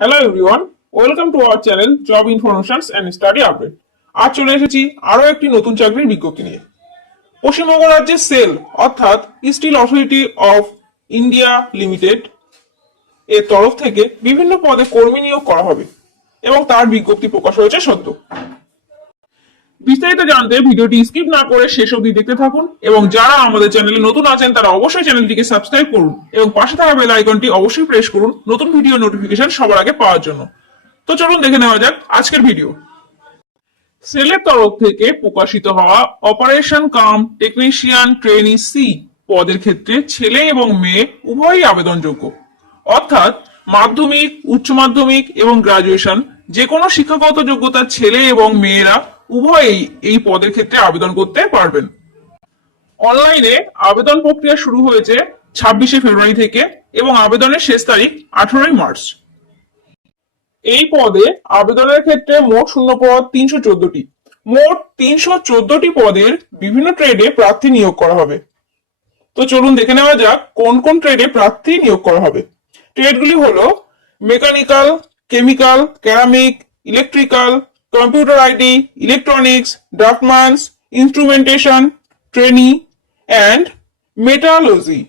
Hello everyone, welcome to our channel job informations and study update. আজ চলে এসেছি আরো একটি নতুন চাকরির বিজ্ঞপ্তি নিয়ে। পশ্চিমবঙ্গ রাজ্যের সেল অর্থাৎ Steel Authority of India Limited এর তরফ থেকে বিভিন্ন পদে কর্মী নিয়োগ করা হবে এবং তার বিজ্ঞপ্তি প্রকাশ হয়েছে সদ্য। বিস্তারিত জানতে ভিডিওটি স্কিপ না করে শেষ অবধি দেখতে থাকুন এবং যারা আমাদের চ্যানেলে নতুন আছেন তারা অবশ্যই চ্যানেলটিকে সাবস্ক্রাইব করুন এবং পাশে থাকা বেল আইকনটি অবশ্যই প্রেস করুন নতুন ভিডিও নোটিফিকেশন সবার আগে পাওয়ার জন্য। তো চলুন দেখে নেওয়া যাক আজকের ভিডিও। সেলের তরফ থেকে প্রকাশিত হওয়া অপারেশন কাম টেকনিশিয়ান ট্রেনি সি পদের ক্ষেত্রে ছেলে এবং মেয়ে উভয়ই আবেদনযোগ্য, অর্থাৎ মাধ্যমিক, উচ্চ মাধ্যমিক এবং গ্রাজুয়েশন যে কোনো শিক্ষাগত যোগ্যতার ছেলে এবং মেয়েরা উভয়ই এই পদের ক্ষেত্রে আবেদন করতে পারবেন। অনলাইনে আবেদন প্রক্রিয়া শুরু হয়েছে 26শে ফেব্রুয়ারি থেকে এবং আবেদনের শেষ তারিখ 18ই মার্চ। এই পদে আবেদনের ক্ষেত্রে মোট শূন্যপদ 314টি। মোট 314টি পদের বিভিন্ন ট্রেডে প্রার্থী নিয়োগ করা হবে। তো চলুন দেখে নেওয়া যাক কোন কোন ট্রেডে প্রার্থী নিয়োগ করা হবে। ট্রেডগুলি হলো mechanical, chemical, ceramic, electrical, computer IT, electronics, draughtsman's, instrumentation, trainee and metallurgy.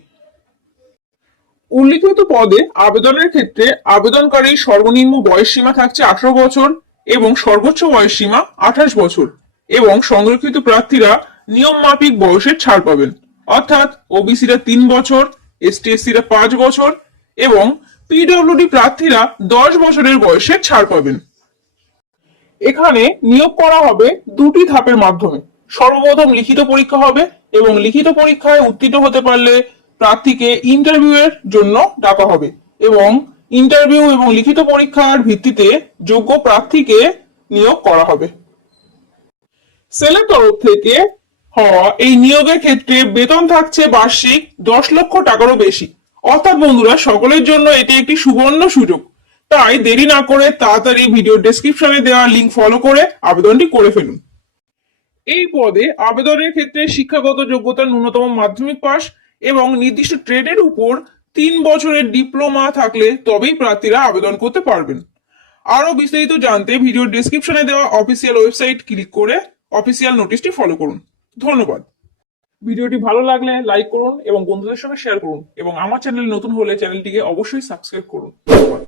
উল্লিখিত পদে আবেদনের ক্ষেত্রে আবেদনকারীর সর্বনিম্ন বয়স সীমা থাকছে 18 বছর এবং সর্বোচ্চ বয়স সীমা 28 বছর এবং সংরক্ষিত প্রার্থীরা নিয়ম মাফিক বয়সের ছাড় পাবেন, অর্থাৎ ওবিসিরা 3 বছর, এসটি এসসিরা 5 বছর এবং পিডব্লিউডি প্রার্থীরা 10 বছরের বয়সের ছাড় পাবেন। এখানে নিয়োগ করা হবে দুটি ধাপের মাধ্যমে। সর্বপ্রথম লিখিত পরীক্ষা হবে এবং লিখিত পরীক্ষায় উত্তীর্ণ হতে পারলে প্রার্থীকে ইন্টারভিউ এর জন্য ডাকা হবে এবং ইন্টারভিউ এবং লিখিত পরীক্ষার ভিত্তিতে যোগ্য প্রার্থীকে নিয়োগ করা হবে। সেলের তরফ থেকে হওয়া এই নিয়োগের ক্ষেত্রে বেতন থাকছে বার্ষিক 10 লক্ষ টাকারও বেশি, অর্থাৎ বন্ধুরা সকলের জন্য এটি একটি সুবর্ণ সুযোগ। তাই দেরি না করে তাড়াতাড়ি ভিডিও ডেসক্রিপশনে দেওয়া লিংক ফলো করে আবেদনটি করে ফেলুন। এই পদে আবেদনের ক্ষেত্রে শিক্ষাগত যোগ্যতা ন্যূনতম মাধ্যমিক পাস এবং নির্দিষ্ট ট্রেডের উপর 3 বছরের ডিপ্লোমা থাকলে তবেই প্রার্থীরা আবেদন করতে পারবেন। আরো বিস্তারিত জানতে ভিডিও ডেসক্রিপশনে দেওয়া অফিসিয়াল ওয়েবসাইট ক্লিক করে অফিসিয়াল নোটিশটি ফলো করুন। ধন্যবাদ। ভিডিওটি ভালো লাগলে লাইক করুন এবং বন্ধুদের সঙ্গে শেয়ার করুন এবং আমার চ্যানেল নতুন হলে চ্যানেলটিকে অবশ্যই সাবস্ক্রাইব করুন। ধন্যবাদ।